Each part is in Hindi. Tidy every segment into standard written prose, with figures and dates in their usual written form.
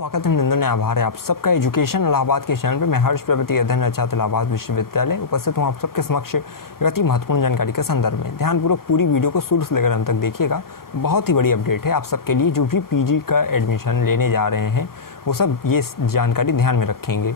स्वागत है, निंदन आभार है आप सबका एजुकेशन इलाहाबाद के चैनल पे। मैं हर्ष प्रवृत्ति अध्ययन छात्र इलाहाबाद विश्वविद्यालय उपस्थित हूँ आप सबके समक्ष एक अति महत्वपूर्ण जानकारी के संदर्भ में। ध्यानपूर्वक पूरी वीडियो को शुरू से लेकर अंत तक देखिएगा। बहुत ही बड़ी अपडेट है आप सबके लिए। जो भी पीजी का एडमिशन लेने जा रहे हैं वो सब ये जानकारी ध्यान में रखेंगे।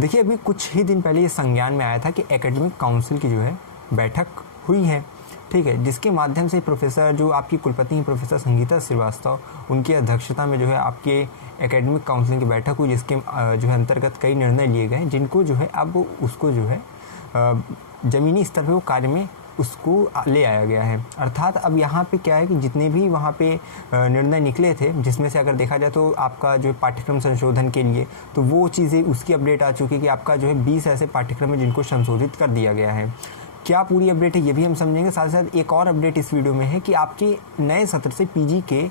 देखिए, अभी कुछ ही दिन पहले ये संज्ञान में आया था कि एकेडमिक काउंसिल की जो है बैठक हुई है, ठीक है, जिसके माध्यम से प्रोफेसर जो आपकी कुलपति हैं प्रोफेसर संगीता श्रीवास्तव, उनकी अध्यक्षता में जो है आपके एकेडमिक काउंसिलिंग की बैठक हुई, जिसके जो है अंतर्गत कई निर्णय लिए गए जिनको जो है अब उसको जो है ज़मीनी स्तर पे वो कार्य में उसको ले आया गया है। अर्थात अब यहाँ पे क्या है कि जितने भी वहाँ पे निर्णय निकले थे, जिसमें से अगर देखा जाए तो आपका जो पाठ्यक्रम संशोधन के लिए तो वो चीज़ें उसकी अपडेट आ चुकी है कि आपका जो है 20 ऐसे पाठ्यक्रम है जिनको संशोधित कर दिया गया है। क्या पूरी अपडेट है ये भी हम समझेंगे। साथ ही साथ एक और अपडेट इस वीडियो में है कि आपके नए सत्र से पीजी के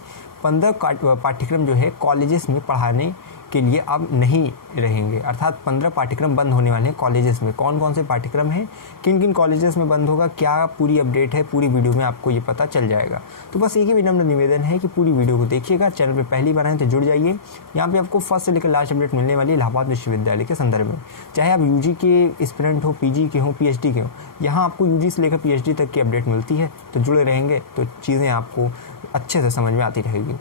15 पाठ्यक्रम जो है कॉलेजेस में पढ़ाने के लिए अब नहीं रहेंगे। अर्थात 15 पाठ्यक्रम बंद होने वाले हैं कॉलेजेस में। कौन कौन से पाठ्यक्रम हैं, किन किन कॉलेजेस में बंद होगा, क्या पूरी अपडेट है, पूरी वीडियो में आपको ये पता चल जाएगा। तो बस एक ही विनम्र निवेदन है कि पूरी वीडियो को देखिएगा। चैनल पर पहली बार आए तो जुड़ जाइए। यहाँ पे आपको फर्स्ट से लेकर लास्ट अपडेट मिलने वाली है इलाहाबाद विश्वविद्यालय के संदर्भ में। चाहे आप यूजी के एस्पिरेंट हो, पीजी के हो, पीएचडी के हो, यहाँ आपको यूजी से लेकर पीएचडी तक की अपडेट मिलती है। तो जुड़े रहेंगे तो चीज़ें आपको अच्छे से समझ में आती रहेगी।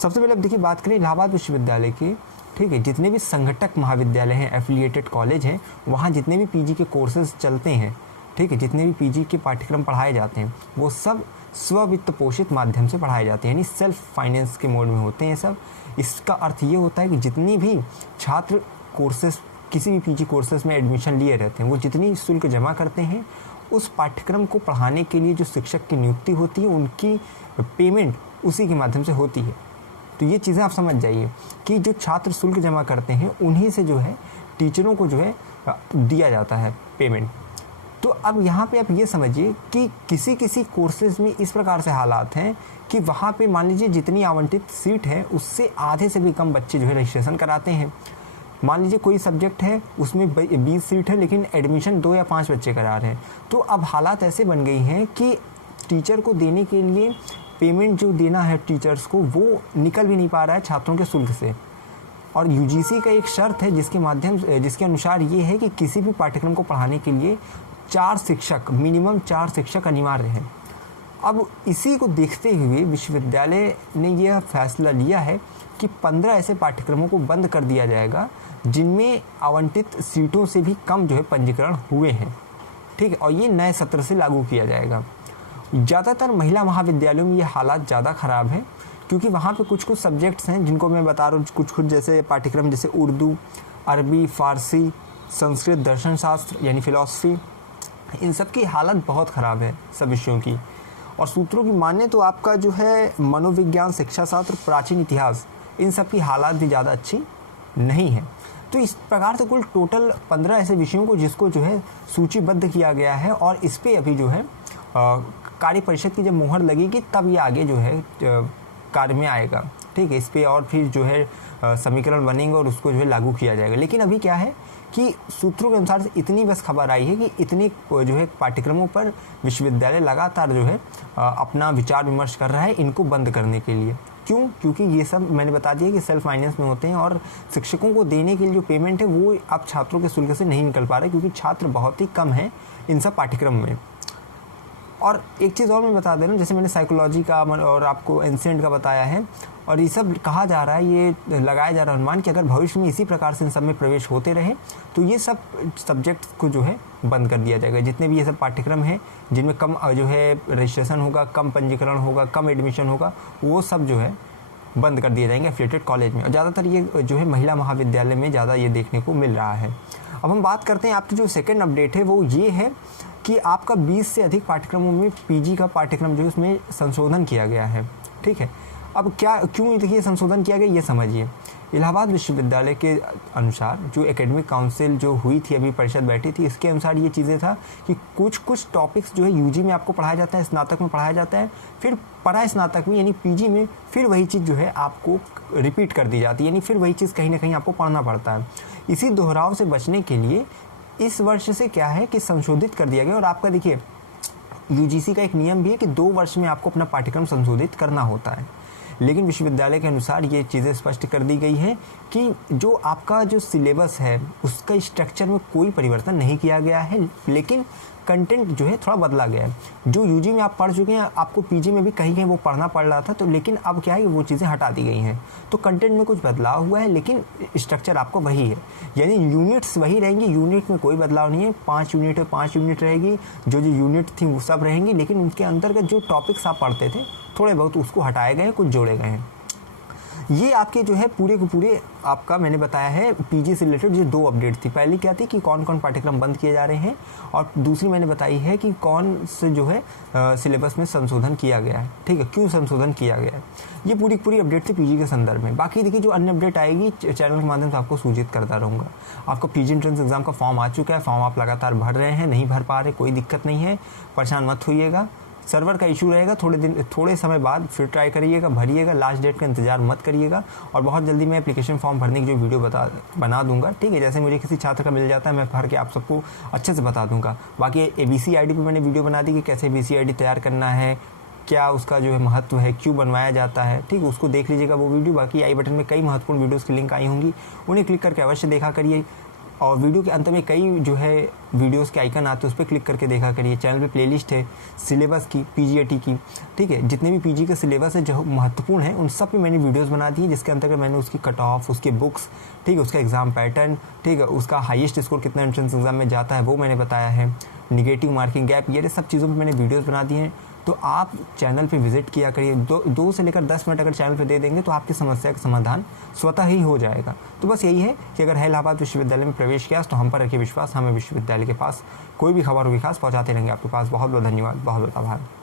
सबसे पहले अब देखिए बात करें इलाहाबाद विश्वविद्यालय की, ठीक है। जितने भी संघटक महाविद्यालय हैं, एफिलिएटेड कॉलेज हैं, वहाँ जितने भी पीजी के कोर्सेज चलते हैं, ठीक है, जितने भी पीजी के पाठ्यक्रम पढ़ाए जाते हैं वो सब स्ववित्त पोषित माध्यम से पढ़ाए जाते हैं, यानी सेल्फ फाइनेंस के मोड में होते हैं सब। इसका अर्थ ये होता है कि जितनी भी छात्र कोर्सेज किसी भी पीजी कोर्सेज में एडमिशन लिए रहते हैं वो जितनी शुल्क जमा करते हैं उस पाठ्यक्रम को पढ़ाने के लिए जो शिक्षक की नियुक्ति होती है उनकी पेमेंट उसी के माध्यम से होती है। तो ये चीज़ें आप समझ जाइए कि जो छात्र शुल्क जमा करते हैं उन्हीं से जो है टीचरों को जो है दिया जाता है पेमेंट। तो अब यहाँ पे आप ये समझिए कि किसी किसी कोर्सेज में इस प्रकार से हालात हैं कि वहाँ पे मान लीजिए जितनी आवंटित सीट है उससे आधे से भी कम बच्चे जो है रजिस्ट्रेशन कराते हैं। मान लीजिए कोई सब्जेक्ट है उसमें 20 सीट है लेकिन एडमिशन 2 या 5 बच्चे करा रहे हैं। तो अब हालात ऐसे बन गई हैं कि टीचर को देने के लिए पेमेंट जो देना है टीचर्स को वो निकल भी नहीं पा रहा है छात्रों के शुल्क से। और यूजीसी का एक शर्त है जिसके अनुसार ये है कि किसी भी पाठ्यक्रम को पढ़ाने के लिए 4 शिक्षक मिनिमम 4 शिक्षक अनिवार्य हैं। अब इसी को देखते हुए विश्वविद्यालय ने यह फैसला लिया है कि 15 ऐसे पाठ्यक्रमों को बंद कर दिया जाएगा जिनमें आवंटित सीटों से भी कम जो है पंजीकरण हुए हैं, ठीक है। और ये नए सत्र से लागू किया जाएगा। ज़्यादातर महिला महाविद्यालयों में ये हालात ज़्यादा ख़राब है क्योंकि वहाँ पे कुछ सब्जेक्ट्स हैं जिनको मैं बता रहा हूँ, कुछ जैसे पाठ्यक्रम जैसे उर्दू, अरबी, फ़ारसी, संस्कृत, दर्शन शास्त्र यानी फ़िलॉसफी, इन सब की हालत बहुत ख़राब है सब विषयों की। और सूत्रों की माने तो आपका जो है मनोविज्ञान, शिक्षा शास्त्र, प्राचीन इतिहास, इन सब की हालात भी ज़्यादा अच्छी नहीं है। तो इस प्रकार से कुल टोटल 15 ऐसे विषयों को जिसको जो है सूचीबद्ध किया गया है और इस पर अभी जो है कार्य परिषद की जब मोहर लगेगी तब ये आगे जो है कार्य में आएगा, ठीक है। इस पर और फिर जो है समीकरण बनेंगे और उसको जो है लागू किया जाएगा। लेकिन अभी क्या है कि सूत्रों के अनुसार से इतनी बस खबर आई है कि इतने जो है पाठ्यक्रमों पर विश्वविद्यालय लगातार जो है अपना विचार विमर्श कर रहा है इनको बंद करने के लिए। क्यों? क्योंकि ये सब मैंने बता दिया कि सेल्फ फाइनेंस में होते हैं और शिक्षकों को देने के लिए जो पेमेंट है वो अब छात्रों के शुल्क से नहीं निकल पा रहा है क्योंकि छात्र बहुत ही कम हैं इन सब पाठ्यक्रम में। और एक चीज़ और मैं बता दे रहा हूँ, जैसे मैंने साइकोलॉजी का और आपको एंसेंट का बताया है और ये सब कहा जा रहा है, ये लगाया जा रहा है अनुमान कि अगर भविष्य में इसी प्रकार से इन सब में प्रवेश होते रहे तो ये सब सब्जेक्ट को जो है बंद कर दिया जाएगा। जितने भी ये सब पाठ्यक्रम हैं जिनमें कम जो है रजिस्ट्रेशन होगा, कम पंजीकरण होगा, कम एडमिशन होगा, वो सब जो है बंद कर दिए जाएंगे एफिलिएटेड कॉलेज में। और ज़्यादातर ये जो है महिला महाविद्यालय में ज़्यादा ये देखने को मिल रहा है। अब हम बात करते हैं आपकी जो सेकेंड अपडेट है वो ये है कि आपका 20 से अधिक पाठ्यक्रमों में पीजी का पाठ्यक्रम जो है उसमें संशोधन किया गया है, ठीक है। अब क्यों देखिए संशोधन किया गया ये समझिए। इलाहाबाद विश्वविद्यालय के अनुसार जो एकेडमिक काउंसिल जो हुई थी, अभी परिषद बैठी थी, इसके अनुसार ये चीज़ें था कि कुछ टॉपिक्स जो है यूजी में आपको पढ़ाया जाता है, स्नातक में पढ़ाया जाता है, फिर पढ़ा स्नातक में यानी पीजी में फिर वही चीज़ जो है आपको रिपीट कर दी जाती है, यानी फिर वही चीज़ कहीं ना कहीं आपको पढ़ना पड़ता है। इसी दोहराव से बचने के लिए इस वर्ष से क्या है कि संशोधित कर दिया गया। और आपका देखिए यूजीसी का एक नियम भी है कि 2 वर्ष में आपको अपना पाठ्यक्रम संशोधित करना होता है। लेकिन विश्वविद्यालय के अनुसार ये चीज़ें स्पष्ट कर दी गई हैं कि जो आपका जो सिलेबस है उसका स्ट्रक्चर में कोई परिवर्तन नहीं किया गया है, लेकिन कंटेंट जो है थोड़ा बदला गया है। जो यूजी में आप पढ़ चुके हैं, आपको पीजी में भी कहीं कहीं वो पढ़ना पड़ रहा था, तो लेकिन अब क्या है वो चीज़ें हटा दी गई हैं। तो कंटेंट में कुछ बदलाव हुआ है, लेकिन स्ट्रक्चर आपको वही है, यानी यूनिट्स वही रहेंगी। यूनिट में कोई बदलाव नहीं है, 5 यूनिट है 5 यूनिट रहेगी, जो यूनिट थी वो सब रहेंगी, लेकिन उनके अंतर्गत जो टॉपिक्स आप पढ़ते थे थोड़े बहुत उसको हटाए गए हैं, कुछ जोड़े गए हैं। ये आपके जो है पूरे के पूरे आपका मैंने बताया है पीजी से रिलेटेड जो 2 अपडेट थी। पहली क्या थी कि कौन कौन पाठ्यक्रम बंद किए जा रहे हैं, और दूसरी मैंने बताई है कि कौन से जो है सिलेबस में संशोधन किया गया है, ठीक है, क्यों संशोधन किया गया है। ये पूरी पूरी अपडेट थी पीजी के संदर्भ में। बाकी देखिए जो अन्य अपडेट आएगी चैनल के माध्यम से आपको सूचित करता रहूँगा। आपका पीजी एंट्रेंस एग्जाम का फॉर्म आ चुका है, फॉर्म आप लगातार भर रहे हैं, नहीं भर पा रहे, कोई दिक्कत नहीं है, परेशान मत होइएगा। सर्वर का इशू रहेगा, थोड़े समय बाद फिर ट्राई करिएगा, भरिएगा, लास्ट डेट का इंतजार मत करिएगा। और बहुत जल्दी मैं एप्लीकेशन फॉर्म भरने की जो वीडियो बना दूंगा, ठीक है, जैसे मुझे किसी छात्र का मिल जाता है मैं भर के आप सबको अच्छे से बता दूंगा। बाकी ABC ID पे मैंने वीडियो बना दी कि कैसे ABC ID तैयार करना है, क्या उसका जो है महत्व है, क्यों बनवाया जाता है, ठीक है, उसको देख लीजिएगा वो वीडियो। बाकी आई बटन में कई महत्वपूर्ण वीडियोज़ की लिंक आई होंगी, उन्हें क्लिक करके अवश्य देखा करिए। और वीडियो के अंत में कई जो है वीडियोस के आइकन आते हैं, उस पर क्लिक करके देखा करिए। चैनल पे प्लेलिस्ट है सिलेबस की, PGAT की, ठीक है, जितने भी पीजी के सिलेबस है जो महत्वपूर्ण है उन सब पे मैंने वीडियोस बना दी है, जिसके अंतर्गत मैंने उसकी कट ऑफ, उसके बुक्स, ठीक है, उसका एग्ज़ाम पैटर्न, ठीक है, उसका हाईएस्ट स्कोर कितना एंट्रेंस एग्जाम में जाता है वो मैंने बताया है, निगेटिव मार्किंग गैप, ये सब चीज़ों पर मैंने वीडियोज़ बना दी हैं। तो आप चैनल पे विजिट किया करिए। 2 से लेकर 10 मिनट अगर चैनल पे दे देंगे तो आपकी समस्या का समाधान स्वतः ही हो जाएगा। तो बस यही है कि अगर है इलाहाबाद विश्वविद्यालय में प्रवेश किया तो हम पर रखिए विश्वास, हमें विश्वविद्यालय के पास कोई भी खबर होगी खास पहुंचाते रहेंगे आपके पास। बहुत बहुत धन्यवाद, बहुत बहुत आभार।